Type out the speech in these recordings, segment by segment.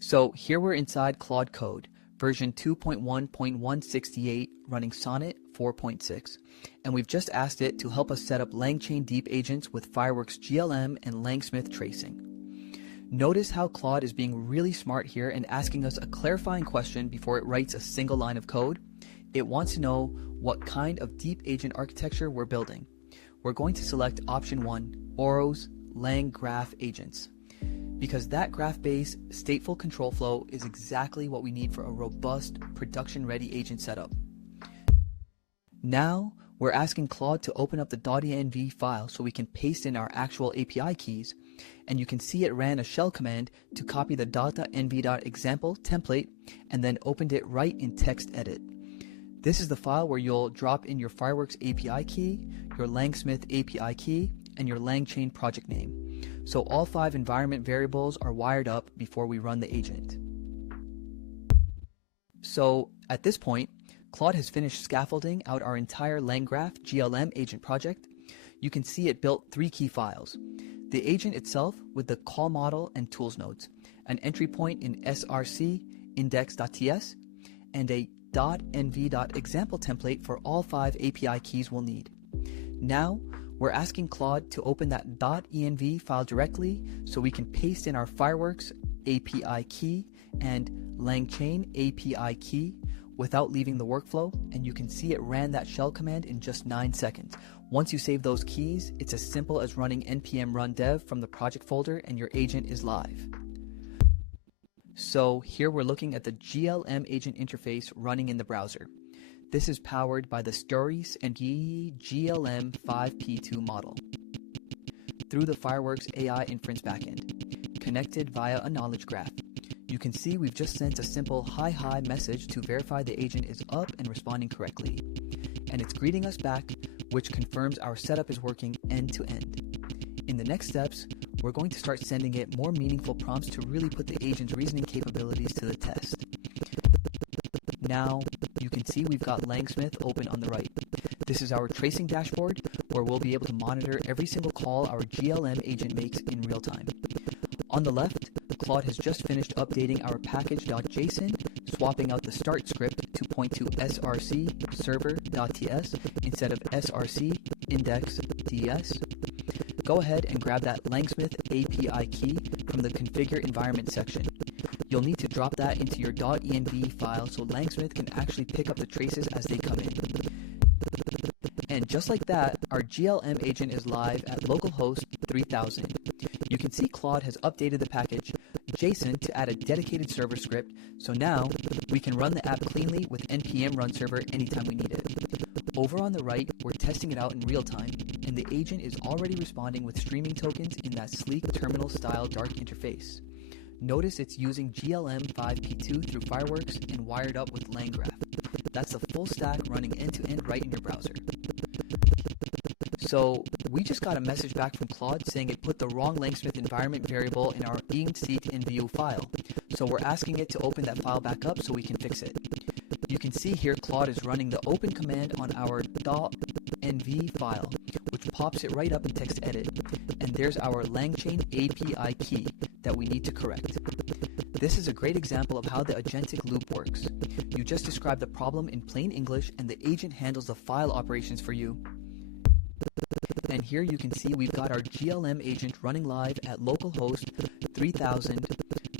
So here we're inside Claude Code, version 2.1.168 running Sonnet 4.6, and we've just asked it to help us set up LangChain deep agents with Fireworks GLM and LangSmith tracing. Notice how Claude is being really smart here and asking us a clarifying question before it writes a single line of code. It wants to know what kind of deep agent architecture we're building. We're going to select option 1, Oro's LangGraph agents, because that graph-based stateful control flow is exactly what we need for a robust, production-ready agent setup. Now, we're asking Claude to open up the .env file so we can paste in our actual API keys, and you can see it ran a shell command to copy the .env.example template and then opened it right in text edit. This is the file where you'll drop in your Fireworks API key, your LangSmith API key, and your LangChain project name. So all 5 environment variables are wired up before we run the agent. So at this point, Claude has finished scaffolding out our entire LangGraph GLM agent project. You can see it built 3 key files: the agent itself with the call model and tools nodes, an entry point in src index.ts, and a .env.example template for all 5 API keys we'll need. Now, we're asking Claude to open that .env file directly so we can paste in our Fireworks API key and LangChain API key without leaving the workflow, and you can see it ran that shell command in just 9 seconds. Once you save those keys, it's as simple as running npm run dev from the project folder and your agent is live. So here we're looking at the GLM agent interface running in the browser. This is powered by the Stories and GLM 5P2 model through the Fireworks AI inference backend, connected via a knowledge graph. You can see we've just sent a simple hi message to verify the agent is up and responding correctly. And it's greeting us back, which confirms our setup is working end to end. In the next steps, we're going to start sending it more meaningful prompts to really put the agent's reasoning capabilities to the test. Now, you can see we've got LangSmith open on the right. This is our tracing dashboard where we'll be able to monitor every single call our GLM agent makes in real time. On the left, Claude has just finished updating our package.json, swapping out the start script to point to src server.ts instead of src index.ts. Go ahead and grab that LangSmith API key from the configure environment section. You'll need to drop that into your .env file so LangSmith can actually pick up the traces as they come in. And just like that, our GLM agent is live at localhost 3000. You can see Claude has updated the package JSON to add a dedicated server script, so now we can run the app cleanly with npm run server anytime we need it. Over on the right, we're testing it out in real time, and the agent is already responding with streaming tokens in that sleek terminal-style dark interface. Notice it's using GLM 5P2 through Fireworks and wired up with LangGraph. That's the full stack running end-to-end right in your browser. So we just got a message back from Claude saying it put the wrong LangSmith environment variable in our seek-in-view file. So we're asking it to open that file back up so we can fix it. You can see here Claude is running the open command on our .env file, which pops it right up in text edit. And there's our LangChain API key that we need to correct. This is a great example of how the agentic loop works. You just describe the problem in plain English and the agent handles the file operations for you. And here you can see we've got our GLM agent running live at localhost 3000.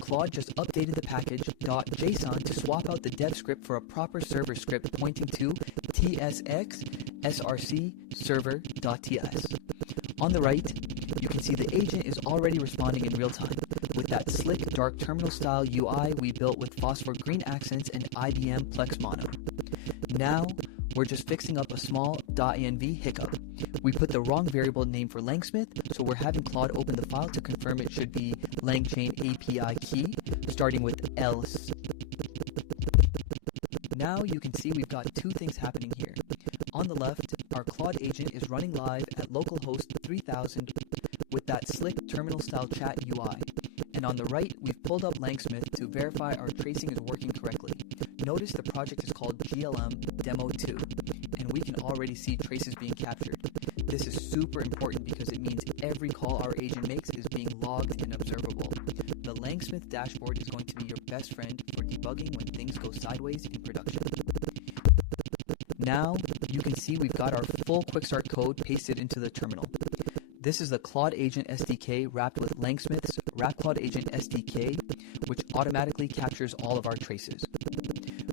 Claude just updated the package .json to swap out the dev script for a proper server script pointing to tsx src server.ts. On the right, you can see the agent is already responding in real time with that slick dark terminal style UI we built with phosphor green accents and IBM Plex Mono. Now, we're just fixing up a small .env hiccup. We put the wrong variable name for LangSmith, so we're having Claude open the file to confirm it should be LangChain API key, starting with else. Now you can see we've got 2 things happening here. On the left, our Claude agent is running live at localhost 3000 with that slick terminal-style chat UI. And on the right, we've pulled up LangSmith to verify our tracing is working correctly. Notice the project is called GLM Demo 2, and we can already see traces being captured. This is super important because it means every call our agent makes is being logged and observable. the LangSmith dashboard is going to be your best friend for debugging when things go sideways in production. Now, you can see we've got our full Quick Start code pasted into the terminal. This is the Claude Agent SDK wrapped with LangSmith's Wrap Claude Agent SDK, which automatically captures all of our traces.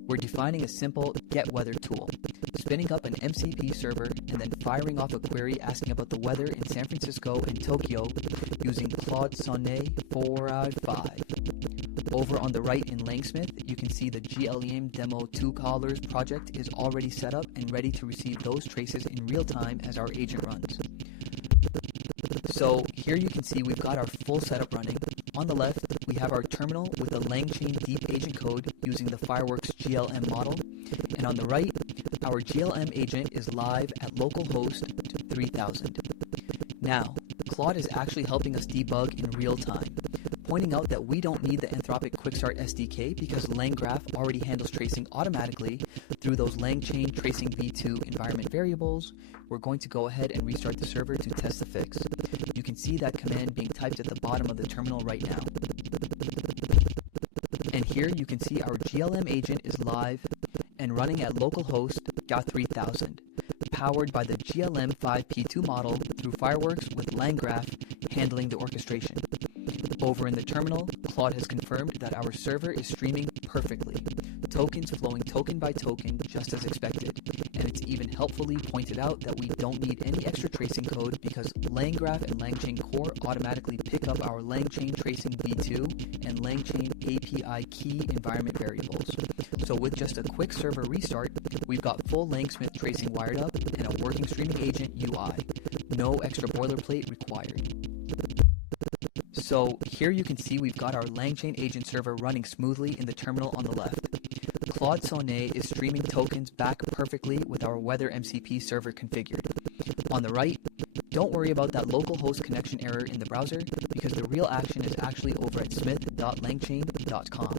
We're defining a simple get weather tool, spinning up an MCP server and then firing off a query asking about the weather in San Francisco and Tokyo using Claude Sonnet 4.5. Over on the right in LangSmith, you can see the GLM demo 2 callers project is already set up and ready to receive those traces in real time as our agent runs. So here you can see we've got our full setup running. On the left, we have our terminal with a LangChain deep agent code using the Fireworks GLM model. And on the right, our GLM agent is live at localhost 3000. Now, Claude is actually helping us debug in real time, pointing out that we don't need the Anthropic Quickstart SDK because LangGraph already handles tracing automatically through those LangChain tracing v2 environment variables. We're going to go ahead and restart the server to test the fix. You can see that command being typed at the bottom of the terminal right now. And here you can see our GLM agent is live and running at localhost 3000, powered by the GLM 5P2 model through Fireworks with LangGraph handling the orchestration. Over in the terminal, Claude has confirmed that our server is streaming perfectly, tokens flowing token by token just as expected, and it's even helpfully pointed out that we don't need any extra tracing code because LangGraph and LangChain core automatically pick up our LangChain tracing v2 and LangChain API key environment variables. So with just a quick server restart, we've got full LangSmith tracing wired up and a working streaming agent UI. No extra boilerplate required. So here you can see we've got our LangChain agent server running smoothly in the terminal on the left. Claude Sonnet is streaming tokens back perfectly with our weather MCP server configured. On the right, don't worry about that localhost connection error in the browser because the real action is actually over at smith.langchain.com,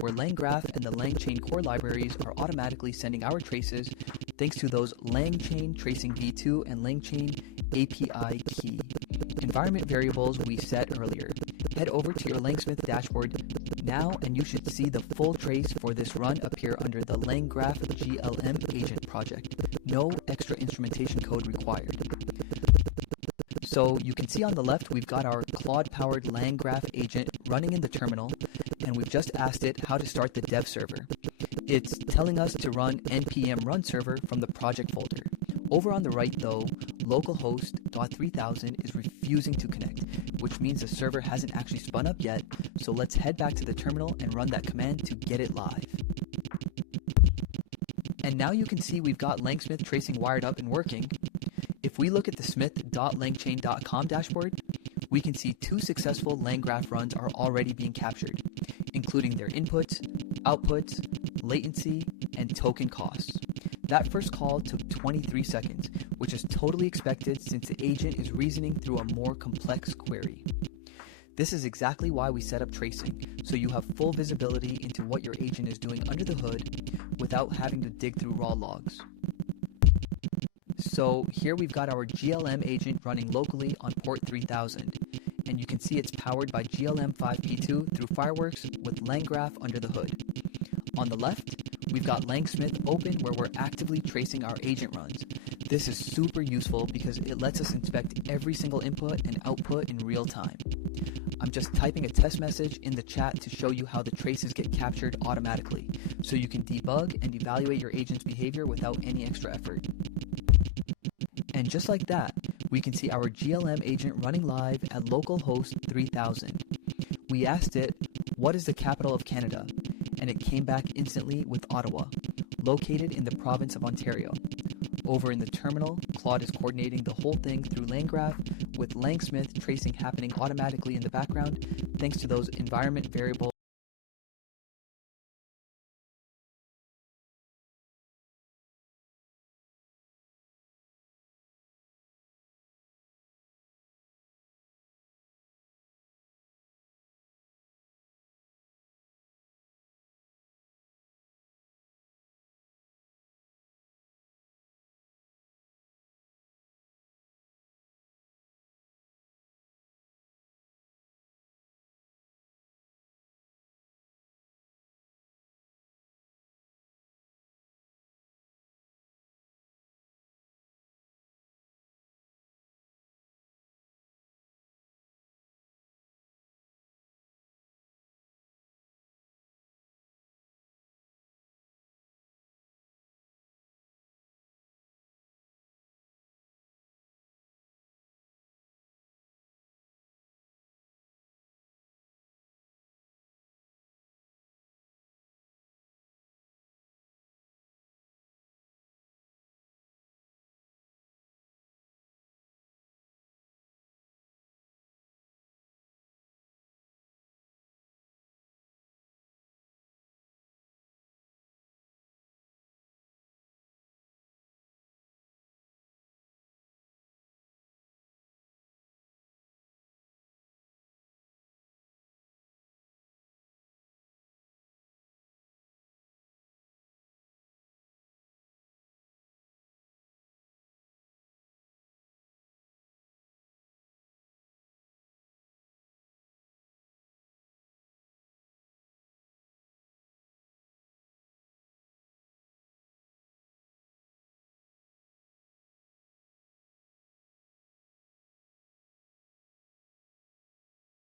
where LangGraph and the LangChain core libraries are automatically sending our traces thanks to those LangChain tracing v2 and LangChain API key environment variables we set earlier. Head over to your LangSmith dashboard now and you should see the full trace for this run appear under the LangGraph GLM agent project. No extra instrumentation code required. So you can see on the left we've got our Claude-powered LangGraph agent running in the terminal, and we've just asked it how to start the dev server. It's telling us to run npm run server from the project folder. Over on the right though, localhost 3000 is refusing to connect, which means the server hasn't actually spun up yet, so let's head back to the terminal and run that command to get it live. And now you can see we've got LangSmith tracing wired up and working. If we look at the smith.langchain.com dashboard, we can see 2 successful LangGraph runs are already being captured, including their inputs, outputs, latency, and token costs. That first call took 23 seconds, which is totally expected since the agent is reasoning through a more complex query. This is exactly why we set up tracing, so you have full visibility into what your agent is doing under the hood without having to dig through raw logs. So here we've got our GLM agent running locally on port 3000, and you can see it's powered by GLM 5P2 through Fireworks with LangGraph under the hood. On the left, we've got LangSmith open where we're actively tracing our agent runs. This is super useful because it lets us inspect every single input and output in real time. I'm just typing a test message in the chat to show you how the traces get captured automatically, so you can debug and evaluate your agent's behavior without any extra effort. And just like that, we can see our GLM agent running live at localhost 3000. We asked it, what is the capital of Canada? And it came back instantly with Ottawa, located in the province of Ontario. Over in the terminal, Claude is coordinating the whole thing through LangGraph with LangSmith tracing happening automatically in the background thanks to those environment variables